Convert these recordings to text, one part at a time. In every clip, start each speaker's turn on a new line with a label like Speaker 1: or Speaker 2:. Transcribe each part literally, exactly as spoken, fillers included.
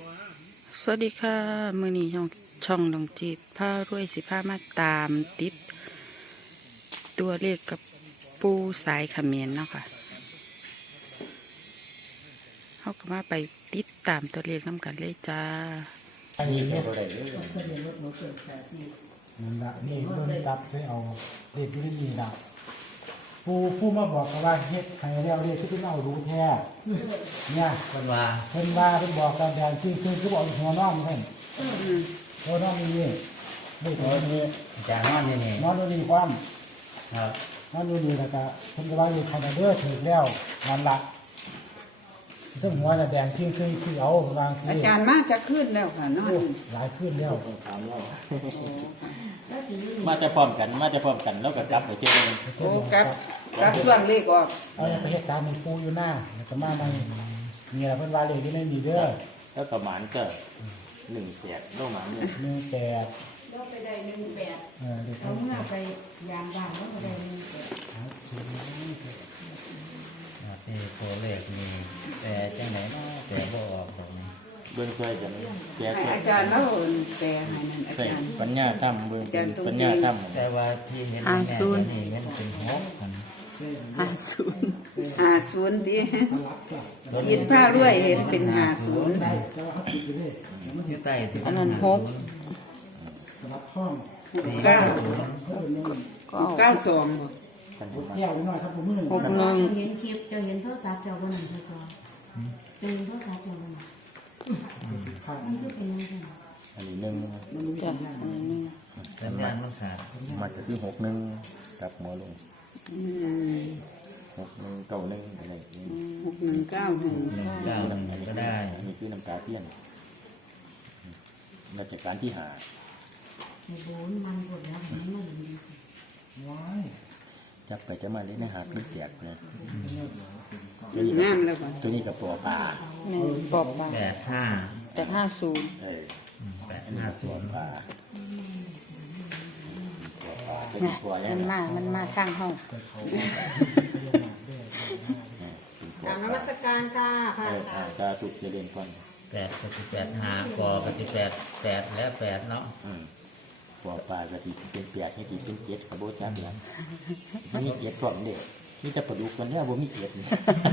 Speaker 1: สวัสดีค่ะมือนี้ช่องช่องดองจีบผ้ารวยสิผ้ามาตามติดตัวเลขกับปูสายเขมิ้นเนาะค่ะเขาก็มาไปติดตามตัวเลขน้ำกันเลยจ้า
Speaker 2: อันนี้เรียกอะไรนั่นละนี่เริ่มดับใช้เอาเด็กที่ได้มีดับผู้ผู้มาบอกว่าเฮ็ดใครแล้วเรียกที่เพิ่งเอารู้แท้เนี่ยเพิ่นว่าเพิ่นว่าเพิ่นบอกกันแดงที่คือคือบอกหัวน้องเพิ่นหัวน้องนี่นี่ไม่ถอยนี่
Speaker 3: จะนอนนี่นี่
Speaker 2: นอนดูนี่ความ
Speaker 3: ครับ
Speaker 2: นอนดูนี่แล้วก็เพิ่นก็ว่าอยู่คานาเดอร์ถึงแล้วนั่นละซึ่งหัวน่ะแดงที่คือคือเอาวางสิ
Speaker 1: อาจารย์มาจะขึ้นแล้วค่ะนอน
Speaker 2: หลายขึ้นแล้ว
Speaker 3: มาจะพร้อมกันมาจะพร้อมกันแล้วก็กลับไปเจอกัน
Speaker 1: โอ้กับกับช่วงเลขออก
Speaker 2: เอาไปเฮ็ดตามมันปูอยู่หน้าแล้วก็มาใหม่นี่ล่ะเพิ่นว่าเลขที่ไม่มีเด้อ
Speaker 3: แล้วประมาณก็หนึ่งแสนโลมาเนี่ย
Speaker 2: หนึ่งแปด
Speaker 4: เราไปได้หนึ่งแปด
Speaker 2: เออเด็ก
Speaker 4: เราเมื่อไปยามบ้านเราไปได้หนึ่งแปด
Speaker 5: ที่โคเลขมีแต่จังไหนเนาะแต่บ่ออกของ
Speaker 3: เบื้องช่วยกันแก้
Speaker 1: ให้
Speaker 3: ช่วย
Speaker 1: อาจารย์แล้วแปลให้นั่นอา
Speaker 3: ใช่
Speaker 1: จารย์
Speaker 3: ปัญญาถ้ำเบื้องปัญญาถ้ำ
Speaker 5: แต่ว่าที่เห็น
Speaker 1: อ่า
Speaker 5: แม่
Speaker 1: ศูนย์
Speaker 5: นี่มันเป็นหกพัน
Speaker 1: ห้าศูนย์ห้าศูนย์ดิยินผ้ารวยเห็นเป็นห้าศูนย์
Speaker 5: อยู่ใต้ที่
Speaker 1: อันนั้นหก
Speaker 2: สำหรับห้อง
Speaker 1: เก้า
Speaker 2: เพิ่นนี่
Speaker 1: เก้าสอง
Speaker 2: แก้วนิดหน่อยครับผมมือ
Speaker 1: หกหนึ่ง
Speaker 4: เห็นคลิปเจ้าเห็นโทรศัพท์เจ้าบนหนึ่งโทรศัพท์เจ้าเห็นโทรศัพท์เจ้าบนหนึ่งมันคือเป็นยังไง
Speaker 3: อันนี้หนึ่ง
Speaker 1: จ้ะอันนี้
Speaker 5: สัญญาณมันขาด
Speaker 3: มาจะคือหกหนึ่งกับหัวลง
Speaker 1: อืม
Speaker 3: หกหนึ่งเก้าหนึ่งอะไรอย่างนี้
Speaker 1: หกหนึ่งเก้าหนึ่ง
Speaker 5: หนึ่งเก้าหนึ่งก็ได้
Speaker 3: อันนี้คือน้ำตาเทียนราชการที่หา
Speaker 4: ในโบนมันหมดแล้วมันไม่ดี
Speaker 2: ว้าย
Speaker 3: จับไปจะมาเล่นในหาดไม่แจกเลย
Speaker 1: งามแล้วป่ะ
Speaker 3: ตัวนี้กับตัวปลา
Speaker 1: แม่ปอบมา
Speaker 5: แปดห้า
Speaker 1: แต่ห้าศูนย์
Speaker 3: เออ
Speaker 5: แปด
Speaker 3: อันนี้
Speaker 5: ห้า
Speaker 3: กับ
Speaker 5: ศู
Speaker 3: ตัวน
Speaker 5: ย์
Speaker 3: ปลาตัวปลาเป็น
Speaker 1: นะ
Speaker 3: ตัวแล้
Speaker 1: มัน
Speaker 3: ว
Speaker 1: มา มันมาข้างห้อง
Speaker 4: กรารนมัสการค่ะพ
Speaker 3: เอ
Speaker 4: ระ
Speaker 3: อ
Speaker 4: อาจา
Speaker 3: อ่าร
Speaker 4: ย์
Speaker 3: จะถูกจะเรียนก่อน
Speaker 5: แปดกับสิบแปดห้ากอกับสิบแปดแปดและแปดเนาะ
Speaker 3: อืมตัวปลากะทิเป็นเปียกให้ทีเป็นเจ็ดกระโบจับแล้วมันมีเจ็ดพร้อมเด็กนี่จะประดุกกันเนี่ยบ่มีเจ็ดนี่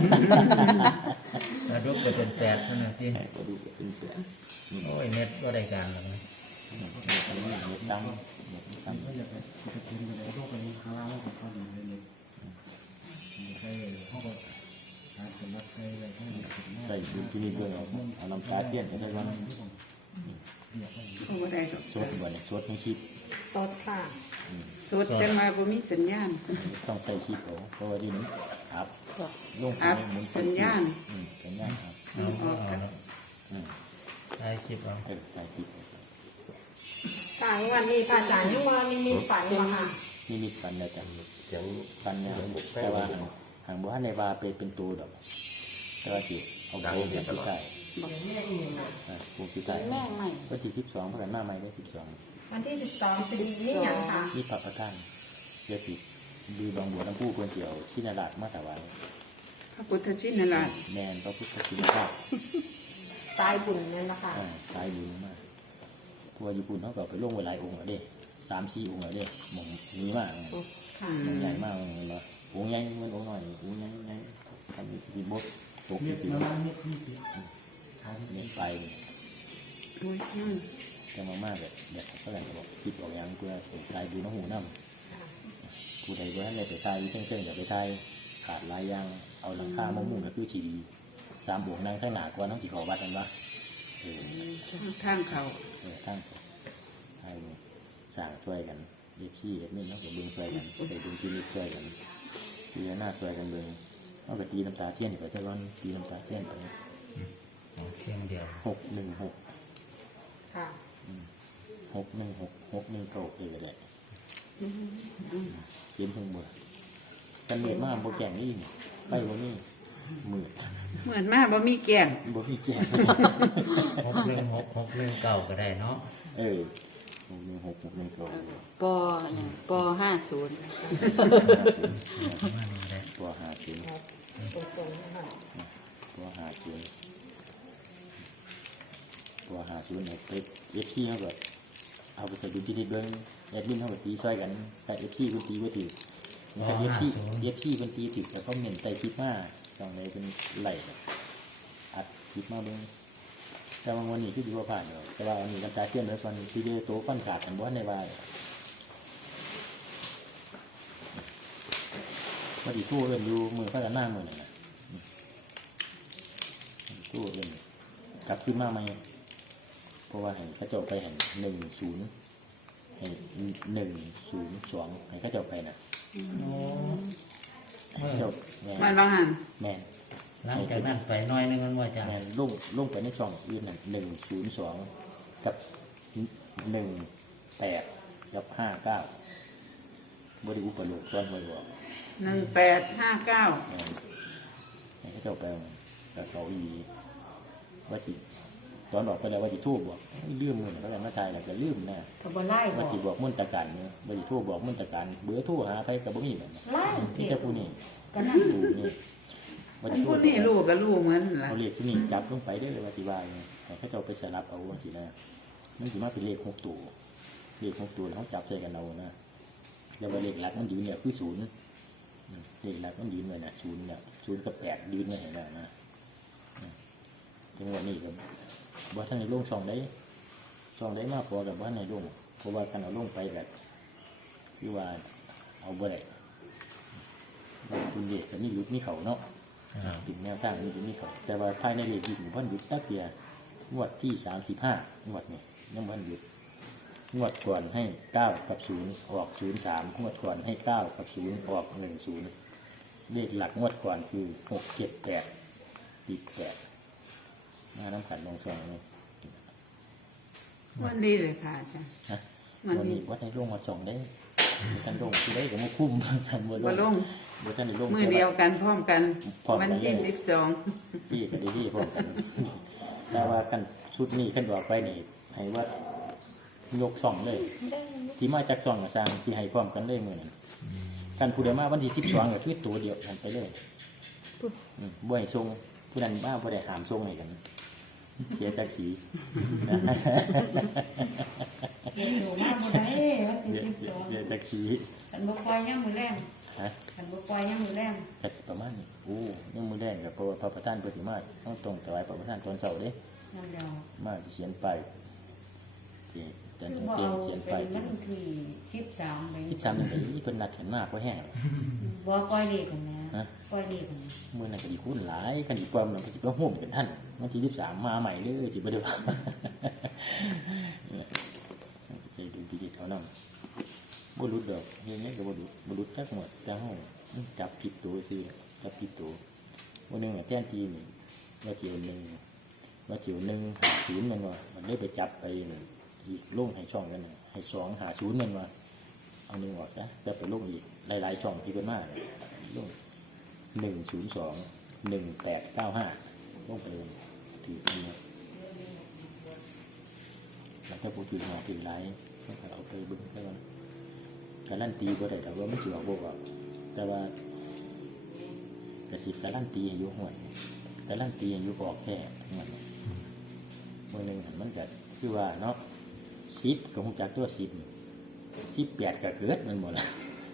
Speaker 5: กระดูกก็เป็นแปดเท่านั้นที่
Speaker 3: กระดูกก็เป็นเปียก
Speaker 5: โอ้ยเน็ตก็ได้การแล้วนะ
Speaker 3: อันนี้เม็ดดำเม็ดดำ
Speaker 2: ไม่อยากไปจะกินอะไรพวกไปข้างล่างของเขาอยู่เลยใช่เขาก็หาสมบัติใช่เลยให้ถึง
Speaker 3: ใส่ดูที่นี่ด้วยเอาเอาน้ำตาเทียนก็ได้ว่า
Speaker 1: โอ้ได้ดอก
Speaker 3: สดบ่เนี่ยสดไม่คิด
Speaker 4: ตดค่ะ
Speaker 1: สุดจังมาบ่มีสัญญาณ
Speaker 3: ต้องใช้คิดเอาเพราะว่าดินอับลง
Speaker 1: อัพ
Speaker 3: หมุน
Speaker 1: สัญญาณ
Speaker 3: อืมสัญญาณครับ
Speaker 5: เอาเอาเอา
Speaker 3: อืม
Speaker 5: ได้คลิปเอา
Speaker 3: เออใช้คิด
Speaker 4: ค่ะวันนี้พระอาจารย์ยังว่ามีมีฝันมาค่ะ
Speaker 3: นี่มีฟันแล้วจ้ะเสียงฟันเนี่ยแต่ว่าหางบ่ทันในว่าไปเป็นตัวดอกแต่ว่าสิเอาไปเป็นที่ใต้อ่าผู้ที่ใต้
Speaker 1: แม่ใหม่
Speaker 3: ก็ที่สิบสองเพื่อนมาใหม่ได้สิบสอง
Speaker 4: วันที่สิบสองสินี่ยังค่ะ
Speaker 3: นี่พระประธานเดี๋ยวสิดูบางบัวน้ำผู้ควรเกี่ยวชินาราชมาถวาย
Speaker 1: พระพุทธชินราช
Speaker 3: แมนพระพุทธชินราช
Speaker 4: ตายบุญนั่นนะคะ
Speaker 3: อ่าสายบุญมากทัวร์ญี่ปุ่นเขาก็ไปลงไว้หลายองค์แล้วเด้สามสี่องค์แล้วเด้หมองนี้มาก
Speaker 4: ค่ะ
Speaker 3: หมองใหญ่มากเลยเนาะองค์ใหญ่มันองค์หน่อยองค์ใหญ่ใหญ่ทำสีบดตก
Speaker 2: เม็ด
Speaker 3: สี
Speaker 2: ละ
Speaker 3: บ
Speaker 2: ล้า
Speaker 3: ด
Speaker 2: นเม็ดนี่สิ
Speaker 3: เน้นไป
Speaker 1: โอ้ยอืม
Speaker 3: แต่มามากแบบแบบเท่าไหร่ก็บอกคิดออกยังเพื่อสายบุญน้ำหูน้ำผู้ใดว่าในไปทายวิเศษเชิงอย่าไปทายขาดลายยางเอาหลังคามุ่งมุ่งก็คือฉีดีสามบวกนั่งข้างหน้ากว่าน้องจีขอวัดกันวะเออ
Speaker 1: ทางเขา
Speaker 3: เออตั้งให้สั่งช่วยกันเรียกชี้เรียกนี่น้องกับเบิ้งช่วยกันไปดึงที่นี่ช่วยกันตีหน้าช่วยกันเบิ้งเอาไปตีน้ำตาเทียนไปสักวันตีน้ำตาเทียนไป
Speaker 5: เอาเชียงเดียว
Speaker 3: หกหนึ่งหก
Speaker 4: ค่ะ
Speaker 3: หกหนึ่งหกหกหนึ่งเก้าเออเลยเขียนเพิ่งเบื่อกันเหนื่อยมากโบแก่งนี่ไปวันนี้มืด
Speaker 1: เหมือนมาบ่มีแกง
Speaker 3: บ่มีแก่ง
Speaker 5: หกหนึ่งหกหกหนึ่งเก้าก็ได้เนาะ
Speaker 3: เออหกหนึ่งหกหกหนึ่งเก้า
Speaker 1: ปออย่างปอห้าศูนย์
Speaker 5: ประมาณนี้ได้
Speaker 3: ตัวหาศูนย์
Speaker 4: ตรงๆนะคะ
Speaker 3: ตัวหาศูนย์ตัวหาศูนย์เนี่ยไปเอฟซีเขาก็เอาไปใส่ดุลพินิจเบิ้งแอดมินเขาก็ตีช่วยกันแต่เอฟซีคนตีก็ถือนะครับเอฟซีเอฟซีคนตีถือแต่เขาเหม็นใจคิดมากตรงเลยเป็นไหลอัดคิดมากเบิ้งแต่บางวันนี้ที่ดูว่าผ่านอยู่แต่ว่าวันนี้กันตาเชื่อมแล้วตอนที่เดือโตฟันขาดกันบ้านในวายมาดีตู้เอินอยู่มือเขาจะหน้ามือนี่แหละตู้เอินกลับขึ้นมาไหมเพราะว่าเห็นเขาเจ้าไปเห็นหนึ่งศูนย์เห็นหนึ่งศูนย์สองเห็นเขาเจ้าไปน่ะเจ้าแมน
Speaker 1: มันบางหัน
Speaker 3: แมน
Speaker 5: หลังจากนั้นไปหน้อยนึงมันว่าจะ
Speaker 3: แมนลุ่งลุ่งไปในช่องอื่นน่ะหนึ่งศูนย์สองกับหนึ่งแปดกับห้าเก้าบริอุปโลกตอนหวยบอก
Speaker 1: หนึ่งแปดห้าเก้า
Speaker 3: แมนเห็นเขาเจ้าไปกับเขาอีว่าจิตอนออกไปแล้วว่าจิทูบบอกลืมเงินเขาจะมาตายแล้วก็ลืมแน่
Speaker 4: ก็บ่ไล่บ
Speaker 3: ว่า
Speaker 4: อก
Speaker 3: จิบอกมุ่นตะการเนี่ยว่าจิทูบบอกมุ่นตะการเบื่อทู่หาใครกับบ่มีแบบนี้
Speaker 4: ไล่
Speaker 3: ที่
Speaker 4: เก็
Speaker 3: จะ
Speaker 4: บ
Speaker 3: พูนี่
Speaker 4: ก็นั่น
Speaker 3: ดูนี่ว่า
Speaker 1: อั
Speaker 3: จิ
Speaker 1: น
Speaker 3: ทู
Speaker 1: พว
Speaker 3: บ
Speaker 1: กนี้ลูกกับลูกเหมือนล่ะ
Speaker 3: เอาเลขที่นี่จับลงไปได้เลยว่าสิว่าเนี่ยให้เขาเจ้าไปสลับเอาว่าสินะมันสิมาเป็นเลขหกตัวเลขหกตัวแล้วเขาจับใส่กันเอานะแล้วว่าเลขหลักมันยืนเนี่ยคือศูนย์อืมเลขหลักมันยืนเลยนะศูนย์เนี่ยศูนย์กับแปดยืนเนี่ยเห็นแล้วนะอืมจังหวะนี้ก็ว่าท่านในลงช่องได้ช่องได้มากพอกับว่าในลงเพราะว่าการเอาลงไปแบบที่ว่าเอาบ่ได้คุณเดชแต่นี่ยุดนี่เขาเนาะ
Speaker 5: ครับ
Speaker 3: ถึงแนวทางนี้จะมีเขาแต่ว่าภายในเลขหยุดหมู่บ้านหยุดตักเตียงวดที่สามสิบห้างวดนี่ยังบ้านหยุดงวดก่อนให้เก้ากับศูนย์ออกศูนย์สามงวดก่อนให้เก้ากับศูนย์ออกหนึ่งศูนย์เลขหลักงวดก่อนคือหกเจ็ดแปดติดแปดมาน้ำขันลงซองนี่
Speaker 1: วันดีเลยค่ะอาจารย์
Speaker 3: นะ
Speaker 1: วัน
Speaker 3: วัน
Speaker 1: นี้
Speaker 3: นี้วัดในโรงวัดสองได้ท่านลงที่ได้ก็มาคุ้มท่านบัว
Speaker 1: มาลง
Speaker 3: บัวท่านในโรง
Speaker 1: มือเดียวกันพร้อมกัน
Speaker 3: พร้อม
Speaker 1: วัน
Speaker 3: กันเล
Speaker 1: ที่
Speaker 3: ย
Speaker 1: สิบสอง
Speaker 3: พี่กับดีพี่พร้อมกันแต่ว่ากันชุดนี้ขั้นบอกไปนี่ให้ว่ายกช่องเลยที่มาจากช่องกับสร้างที่ให้พร้อมกันเลยมือนั้นกันผู้ใดมาวันที่สิบสองก็คือตัวเดียวกันไปเลยอืมบ่ให้ทรงผู้นั้นมาผู้ใดหามทรงให้กัน เสียศักดิ์ศรี
Speaker 4: เก็บอยู่มากบ่ได้ว่าสิ
Speaker 3: เสีย
Speaker 4: สิบ
Speaker 3: เสี
Speaker 4: ส
Speaker 3: ย
Speaker 4: อง
Speaker 3: เสียศักดิ์ศรี
Speaker 4: คันบ่ปล่อยยามมื้อแรง
Speaker 3: ฮะ
Speaker 4: คันบ่ปล่อยยามมื้อแรง
Speaker 3: แต่ประมาณนี้โอ้ยังมือแดงกับพระประธานปฏิมาต้องตรงแต่ไว้พระประธานตอนเสาร์เด้
Speaker 4: นั่นแล้ว
Speaker 3: มาเขียนไปที่จัน
Speaker 4: คือ
Speaker 3: ทร์
Speaker 4: บ่
Speaker 3: เก่ง
Speaker 4: เอา
Speaker 3: เขียน
Speaker 4: เป็
Speaker 3: ไป
Speaker 4: นวันที่สิบสามไป
Speaker 3: สิบสามนี่นี่เป็นนัดเห็นมากกว่าแห้ง
Speaker 4: บ่ปล่อยเลขกันนะ
Speaker 3: ฮะ
Speaker 4: ปล่อยเลขกันนะ
Speaker 3: มื่อนั้นก็ดีคุ้นหลายกันดีความมันก็สิบห่มกันท่านวันที่สิบสามมาใหม่เลยสิบ่ได้ว่าไปดูดีๆเขานั่งบ่รุดดอกเฮ้ยเนี่ยก็บ่รุดบ่รุดจักหมดแต่ห้องจับผิดตัวซื้อจับผิดตัววันหนึงอะแทนทีนี่ว่าเจียวหนึ่งว่าเจียวหนึ่งหาศูนย์มันว่ามันได้ไปจับไปอีกลงให้ช่องกันน่ะให้สองหาศูนย์มันว่าเอาหนึ่งออกซะจะไปลงอีกหลายๆช่องที่เป็นมากลง หนึ่งศูนย์สองหนึ่งแปดเก้าห้าลงไปเลยถืออันนี้แล้วถ้าผู้ถือมาถือไรก็เอาไปบึ้งไปก่อนการันตีก็ได้แต่ว่าไม่ถือเอาโบกอ่ะแต่ว่ากระสิบการันตีอายุห่วยการันตีอายุบอกแค่มันเมื่อหนึ่งมันก็คือว่าเนาะสิบก็คงจากตัวสิบสิบแปดก็เกิดมันหมดละ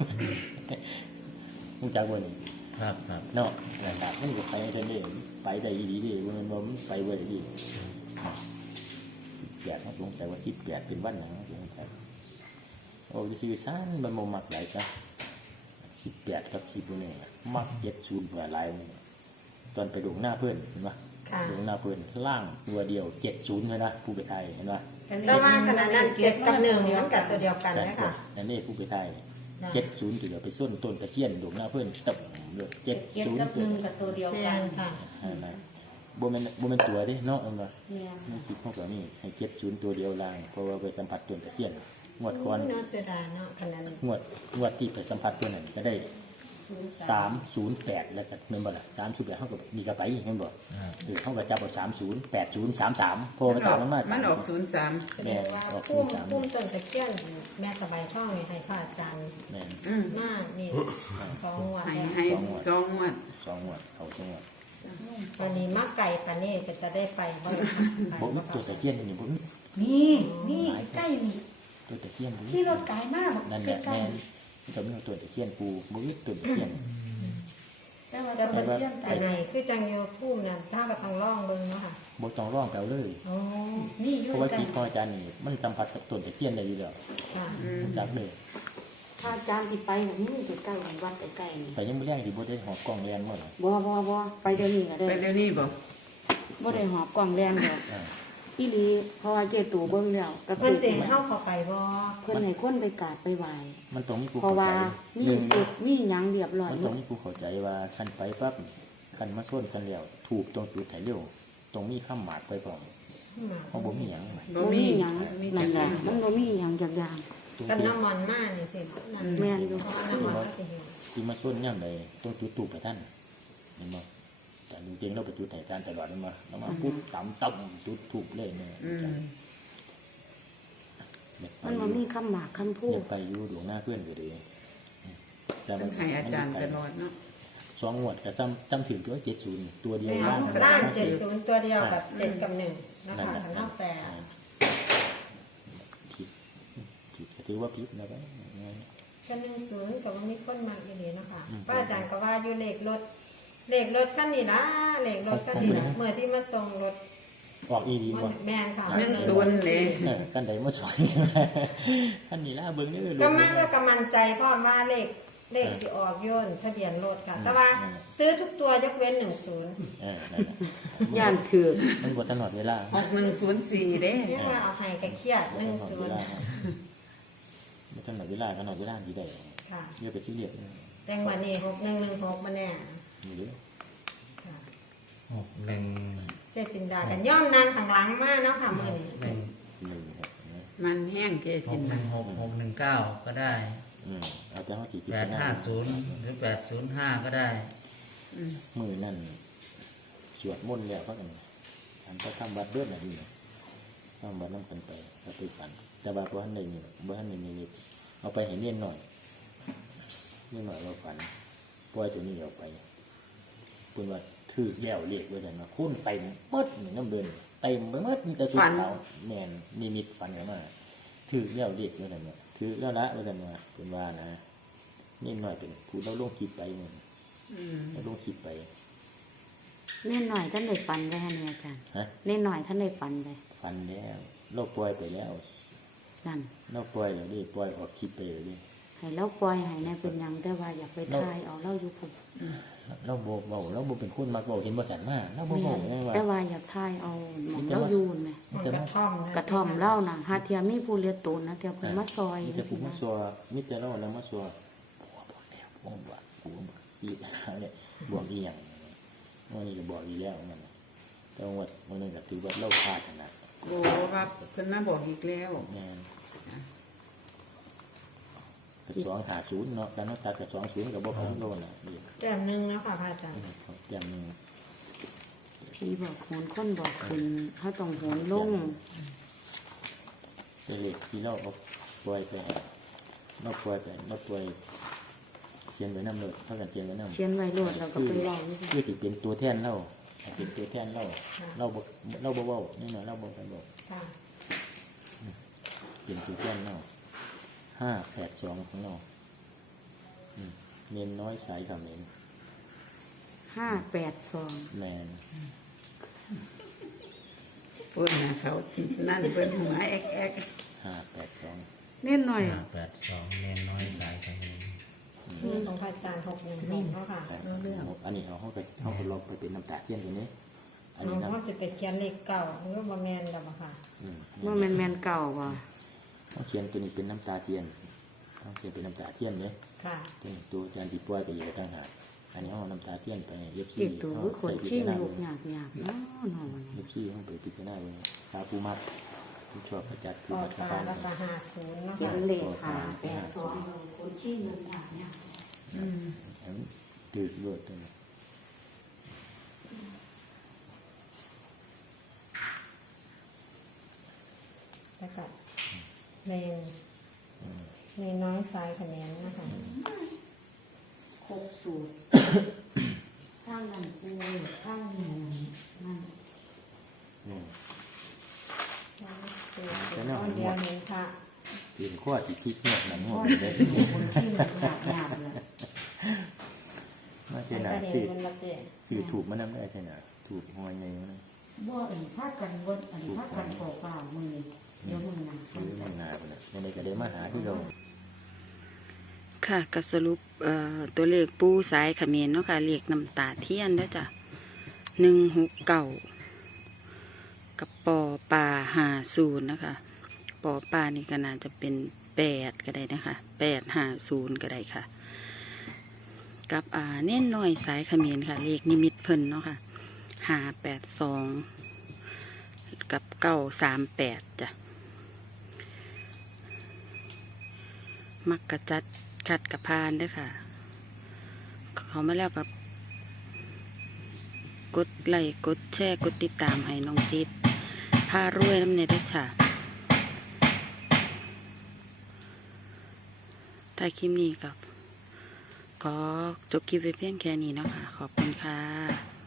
Speaker 3: คงจากวันนี้
Speaker 5: ครับครับ
Speaker 3: เนาะนะครับมันก็ไปได้เด้ไปได้ดีดีมันมันไปไว้ดีสิบแปดเขาสงสัยว่าสิบแปดเป็นวันหนังสงสัยโอ้ยสื่อสารมันบ่มักหลายซะสิบแปดกับสิบนี่มักเจ็ดศูนย์เผื่อหลายตอนไปดูหน้าเพื่อนเห็นปะดูหน้าเพื่อนล่างตัวเดียวเจ็ดศูนย์เลยนะผู้ไปไทยเห็นปะ
Speaker 6: แต่ว่าขณะนั้นเจ็ดกับหนึ่งมันกับตัวเดียวกันนะคะ
Speaker 3: อันนี้ผู้ไปไทยเจ็ดศูนย์ตัวเดียวไปส้นต้นตะเคียนดูหน้าเพื่อนตับเลยเจ็ด
Speaker 4: เก็บ
Speaker 3: ศูน
Speaker 4: กั
Speaker 3: ย์
Speaker 4: บ
Speaker 3: ตัว
Speaker 4: หนึ่งกับตัวเดียว
Speaker 6: แม่
Speaker 4: กัน
Speaker 6: นค่ะ
Speaker 3: นะบ่แม่นบ่แม่นตัวเด้เนาะอันว่า
Speaker 4: เนี่ย
Speaker 3: ไม่คิดพวกเรานี่ให้เจ็ดศูนย์ตัวเดียวลางเพราะว่าไปสัมผัสต้นตะเคียนงวดก่อน
Speaker 6: เนาะเสียดายเนาะขนาดนั้น
Speaker 3: งวดงวดที่ไปสัมผัสตัวนั้นก็ได้
Speaker 4: ศูนย์
Speaker 3: สามศูนย์แปดแล้วก็แม่นบ่ล่ะสามศูนย์แปดเฮาก็มีกระไปเห็นบ่
Speaker 5: ครับ
Speaker 3: เออเฮาก็จับเอาสามศูนย์แปดศูนย์สามสามเพราะว่ามันสามมันมา
Speaker 1: มันออกศูนย์สาม
Speaker 6: แสดงว่าพุ่มพุ่มต้นตะเคียนแม่สบายท่องนี่ให้พระอาจารย์
Speaker 3: แม่น
Speaker 1: อืม
Speaker 6: มานี่สองงวัน
Speaker 1: ให้
Speaker 6: แล้ว
Speaker 1: ให้สองงวด
Speaker 3: สองงวดเอาสองงวด
Speaker 6: วันนี้มาไก่ปานนี้ก็จะได้ไปบ่ล่ะค่ะไป
Speaker 3: บ่มี
Speaker 6: บ่
Speaker 3: ตัว
Speaker 6: ค่ะ
Speaker 3: ตะเคียนอยู่นี่บ่มี
Speaker 4: นี่นี่ใกล้นี่
Speaker 3: ตัวตะเคียนบ่มี
Speaker 4: ที่รถไกลมาก
Speaker 3: นั่นแหละ
Speaker 4: ใกล้
Speaker 3: แม่นมันก็มีตัวตะเคียนปูบ่มีตัวตะเคียน
Speaker 4: ๆแต่ว่า
Speaker 6: แต่
Speaker 4: จะ
Speaker 6: เพิ่น
Speaker 4: เชื่อมใจ
Speaker 6: อันไหนคือจังโยภูมิน่ะถ้าก็ต้องลองเบิ่งเนาะค่ะ
Speaker 3: บ่ต้องร้องแปลเลย
Speaker 6: โอ้
Speaker 4: นี่อ
Speaker 3: เพ
Speaker 4: ยู่
Speaker 3: ราะว่า
Speaker 4: ใกล้
Speaker 3: จิตของอาจารย์นี่มันสัมผัสกับต้นตะเคียนได้อยู่แล้ว
Speaker 6: ค่ะ
Speaker 3: จักเลย
Speaker 4: ถ้าอาจารย์สิไปแบบนี้ใกล้ๆวัดใกล้ๆนี่
Speaker 3: ไปยังบ่แรงที่บ่ได้หอบกล้องแลนมาหรอก
Speaker 4: บ่บ่บ่ไปเดี๋ยวนี้ก็ได้
Speaker 1: ไปเดี๋ยวนี้บ่
Speaker 4: บ่ได้หอบกล่องแรงดอก
Speaker 3: อ่า
Speaker 4: อีหลีเพราะว่าเจตูเบิ่งแล้วก็คื
Speaker 6: เพิ่น
Speaker 4: อ
Speaker 6: สิให้เฮาเข้าไปบ่
Speaker 4: เพิ่นให้คนไปกราบไปไหว้
Speaker 3: มันต้องมีผู้
Speaker 4: เพราะ
Speaker 3: เข้าใจ
Speaker 4: ว่ามี
Speaker 3: หนึ่ง
Speaker 4: สิทธิ์มีหยังเรียบร้อย
Speaker 3: มัน
Speaker 4: หม
Speaker 3: ต้อง
Speaker 4: ด
Speaker 3: มีผู้เข้าใจว่าคันไปปั๊บคันมาส่วนกันแล้วถูกตรงจุดไหนเร็วตรงมีคำหมากไปพร้อมเพราะบ่มีหยัง
Speaker 1: บ่
Speaker 4: บ่
Speaker 1: มี
Speaker 4: มีหยังนั่นแหละมันบ่มีหยังจักอย่าง
Speaker 3: ตรง
Speaker 6: กัน
Speaker 3: ที่
Speaker 6: น้ำมันมานี่สินั่น
Speaker 4: แม่นอยู่
Speaker 6: เพราะว่าน้ำมันก็สิเห็น
Speaker 3: ที่มาส่วนย่ำใดตรงจุดถูกไปท่านเห็นบ่แต่จริงๆเราไปจุดไหนอาจารย์ตลอดนั่นมาแล้วมาปุ๊บต่ำต่ำจุดถูกเลยเนี่ย
Speaker 1: อืม
Speaker 4: มันบ่มีคำหมากคำพู
Speaker 3: อ
Speaker 4: ด
Speaker 3: ยากไปอยู่ดวงหน้าเพื่อนก็ดีแต่
Speaker 1: เพิ่นให้อาจารย์ตลอดเนาะ
Speaker 3: สองงวดกับจำจำถึงตัวเจ็ดศูนย์ตัวเดียว
Speaker 6: แม่
Speaker 3: ล่าง
Speaker 6: ร่างเจ็ดศูนย์ตัวเดียวกับเจ็ดกับหนึ่งนะคะทางนอกแต่
Speaker 3: ผิดผิดก็ถือว่าผิดนะก็
Speaker 6: ก็หนึ่งศูนย์กับว่ามีคนมาอีนี่เนาะคะป้าอาจารย์ก็ว่าอยู่เลขรถเลขรถคันนี้นะเลขรถคันนี้นะเมื่อที่มาส่งรถ
Speaker 3: ออกอีดี
Speaker 6: มัน
Speaker 3: บ่
Speaker 6: แม่นค่ะ
Speaker 1: หนึ่งศูนย์เลย
Speaker 3: เออกันใดมาสวยท่านนี่ล่าเบิ้งนี่เลย
Speaker 6: ก็มากแล้วก็มั่นใจเพราะว่าเลขเลขสิออกโยนทะเบียนรถค่ะ แต่ว่าซื้อทุกตัวยกเว้นหนึ่งศูนย์
Speaker 3: เออนั่นแหละ
Speaker 4: ย่านถือ
Speaker 3: มันบทตลอดเวลา
Speaker 1: ออกหนึ่งศูนย์สี่เด้
Speaker 6: เรียกว่าเอาให้กระเครียดหนึ่ง
Speaker 3: ตลอด
Speaker 6: ศู
Speaker 3: เวน
Speaker 6: ย์
Speaker 3: ลามันตลอดเวลาตลอดเวลาที่ใด
Speaker 6: ค่ะ
Speaker 3: เยอะไปซีเรียส
Speaker 6: แต่งวันนี้หกหนึ่งหนึ่งหกมาแน่
Speaker 3: นี่เด้อ
Speaker 6: ค่ะ
Speaker 5: หกหนึ่ง
Speaker 6: เจ๊จินดากันย่อมนานข้างหลังมากเนาะค่ะมือนี้
Speaker 5: หนึ่ง
Speaker 3: หนึ่งครับนะ
Speaker 1: มันแห้งเจ
Speaker 5: ห
Speaker 1: จิ
Speaker 5: ก
Speaker 1: น
Speaker 5: ห
Speaker 1: นะ
Speaker 5: นึ่งหกหกหนึ่งเก้าก็ได้
Speaker 3: อืมเอาแต่เขาจีบ
Speaker 5: แปดห้าศูนย์หรือแปดศูนย์ห้าก็ได้
Speaker 1: อืม
Speaker 3: มือนั่นสวดมนต์แล้วก็กันทำก็ทำบัตรเดือนอะไรนี่ทำบัตรน้ำกันไปก็ไปฝันแต่ว่าบ้านใดนี่บ้านใดนี่เอาไปให้เนียนหน่อยเนียนหน่อยเราฝันปล่อยตัวนี้ออกไปคุณว่าถือแล้วเรียกไว้แต่มาคุ้นเต็มมดนี่น้ำเดินเต็มไปหมดมีแต่สุดขาวแมนนิมิตฝันกันมาถือแล้วเรียกไว้แต่มาถือแล้วละไว้แต่มาคุณว่านะนี่หน่อยเป็นผู้เราลงคิดไปมัน
Speaker 1: อืม
Speaker 3: เราลงคิดไป
Speaker 4: เน่นหน่อยท่านได้ฝันไปฮะเนี่ยอาจารย์
Speaker 3: ฮะ
Speaker 4: เน่นหน่อยท่านได้ฝันไป
Speaker 3: ฝันแล้วเราปล่อยไปแล้ว
Speaker 4: นั่น
Speaker 3: เราปล่อยแล้วดิปล่อยออกคลิปไปเลยดิ
Speaker 4: ให้เราปล่อยให้ในเป็นหยังแต่ว่าอยากไปทายเอาเราอยู่พุ่น
Speaker 3: เราโบเบาเราโบเป็นคนมักเบาเห็นบ่แสนมากเราโบ
Speaker 4: แม่
Speaker 3: เบาน ยังว่า
Speaker 4: แต่ว่าอยากทายเอาหมองเราอยู่ไหม
Speaker 6: มันกระท่อมน
Speaker 4: กระท่อมเล่าน่ะหาเทียมีผู้เลียตูนนะเทียเพิ่นมาซอย
Speaker 3: มีแต่ผู้มาซัวมีแต่เราแล้วมาซัวผัวบอกแล้วผัวบอกผัวบอกอีอะไรบอกอีหยังวันนี้ก็บอกอีแล้วมันแต่ว่าวันนึงก็ถือว่าเราพลาดขนาด
Speaker 1: โอ้ว่าเพิ่นมาบอกอีกแล้ว
Speaker 3: งานสองหาศูนย์เนาะการนักตัดกับสองศูนย์กับบ่ของโลน่ะนี่
Speaker 6: แต้มหนึ่งแล้วค่ะพระอาจารย์
Speaker 3: อย่างหนึง
Speaker 4: พี่บอกโหนคนบอกขึ้นเขาต้องโหนลง
Speaker 3: เป็นเหล็กที่เราเอาปล่อยไปให้เราปล่อยไปเราปล่อยเชียนไว้น้ำเลยเท่ากันเชียนไว้น้ำ
Speaker 4: เขียนไว้โลดแล้วก็ไปเล่าอยู่
Speaker 3: เพื่อจะเป็นตัวแทนเราเป็นตัวแทนเราเราบอกเราบอกว่านี่หน่อยเราบอกกันบอก
Speaker 6: ค่ะ
Speaker 3: เป็นตัวแทนเราห้าแปดสองของเราอืมเน้นน้อยสายคำเน้น
Speaker 4: ห้าแปดสอง
Speaker 3: แมน
Speaker 1: เพิ่นนะเขานั่นเพิ่นหัวแอกแอก
Speaker 3: ห้าแปดสอง
Speaker 4: เน่นหน่อย
Speaker 5: ห้าแปดสองเน้นน้อยสายกันนี้
Speaker 6: นี่ของพระอาจารย์หกหนึ่งหกเขาค่ะ
Speaker 3: อันนี้เอาเข้าไปเข้าไปลบไปเป็นน้ำตาเทียนตัวนี้ อัน
Speaker 6: น้อ
Speaker 3: นี้
Speaker 6: ง
Speaker 3: นะ
Speaker 6: ว่าจะเป็นเขียนเลขเก่าหรือว่าแมนดับค่ะ
Speaker 3: อืม
Speaker 4: ว่าแมนแมนเก่าว่ะ
Speaker 3: ต้องเขียนตัวนี้เป็นน้ำตาเทียนต้องเขียนเป็นน้ำตาเทียนเนี่ย
Speaker 6: ค่ะ
Speaker 3: ตัวนี้ตัวอาจารย์ตีปล่อยไปอยู่ต่างหากอันนี้เอาน้ำตาเทียนไปเย็บ
Speaker 4: จิ
Speaker 3: ซี่
Speaker 4: ตตัว
Speaker 3: เอา
Speaker 4: คือขน
Speaker 3: ใส่พิ
Speaker 4: ขี้
Speaker 3: จารณา
Speaker 4: ลู
Speaker 3: เล
Speaker 4: ก
Speaker 3: ย
Speaker 4: หยาบหยาบเนาะเนาะวันนี้
Speaker 3: เย็บซี่เข้าไปพิจารณาเลยตาปูมัดที่ชอบประจัดคือ
Speaker 6: ออ
Speaker 3: มั
Speaker 6: ก
Speaker 3: ด
Speaker 6: ตา
Speaker 3: ข้าง
Speaker 6: แล้วก็หาศูนย์เนาะ
Speaker 4: เขีย
Speaker 6: ค่ะ
Speaker 4: นเลขหาแปดสองขนขี้ลูกหยาบหยาบ
Speaker 1: อืม
Speaker 3: อันตื่นรวดตัวนี้
Speaker 6: แล้วก็ในในน้อยสายคะแนนนะคะ
Speaker 4: ครบสูตร พข้างนั้นปูข้างนี้นั่น
Speaker 3: อืม
Speaker 6: จะนอนเดียวหนึ่งค่ะ
Speaker 3: เปลี่ยนข้อสิพลิกงวดหนังง
Speaker 4: พ่
Speaker 3: ว
Speaker 4: อ
Speaker 3: ด
Speaker 4: จะ
Speaker 3: เลย
Speaker 4: อยู่บนที่หยาบหยาบเลย
Speaker 3: มาเจ
Speaker 6: เป็น
Speaker 3: นา
Speaker 6: ประเด็น
Speaker 3: ซื้อ
Speaker 6: มันละเด็น
Speaker 3: ซื้อถูกมันนำได้ใช่ไหมถูกหอยไงมัน
Speaker 4: บ่เอื่นถ้ากันบนอันถ้ากันเปล่าเปล่ามือเดี๋ยวมือนะ
Speaker 3: ซื้อมันนาไปนะในก็ได้มาหาที่เรา
Speaker 1: ค่ะก็สรุปเอ่อตัวเลขปูสายเขมรเนาะค่ะเลขน้ำตาเทียนเด้อจ้ะหนึ่งหกเก้ากับปอปลาหาศูนย์นะคะปอปลานี่ก็น่าจะเป็นแปดก็ได้นะคะแปดหาศูนย์ก็ได้ค่ะ กับอ่าเน้นน้อยสายเขมรค่ะ เลขนิมิตเพิ่นเนาะค่ะหาแปดสองกับเก้าสามแปดจ้ะมักกระจัดขัดกระพานเด้วยค่ะ เขามาแล้วกับกดไลค์กดแชร์กดติดตามให้น้องจิตพารวยน้ำเนยด้วยค่ะถ้าคลิปนี้กับขอจบคลิปไว้เพียงแค่นี้เนาะค่ะ ขอบคุณค่ะ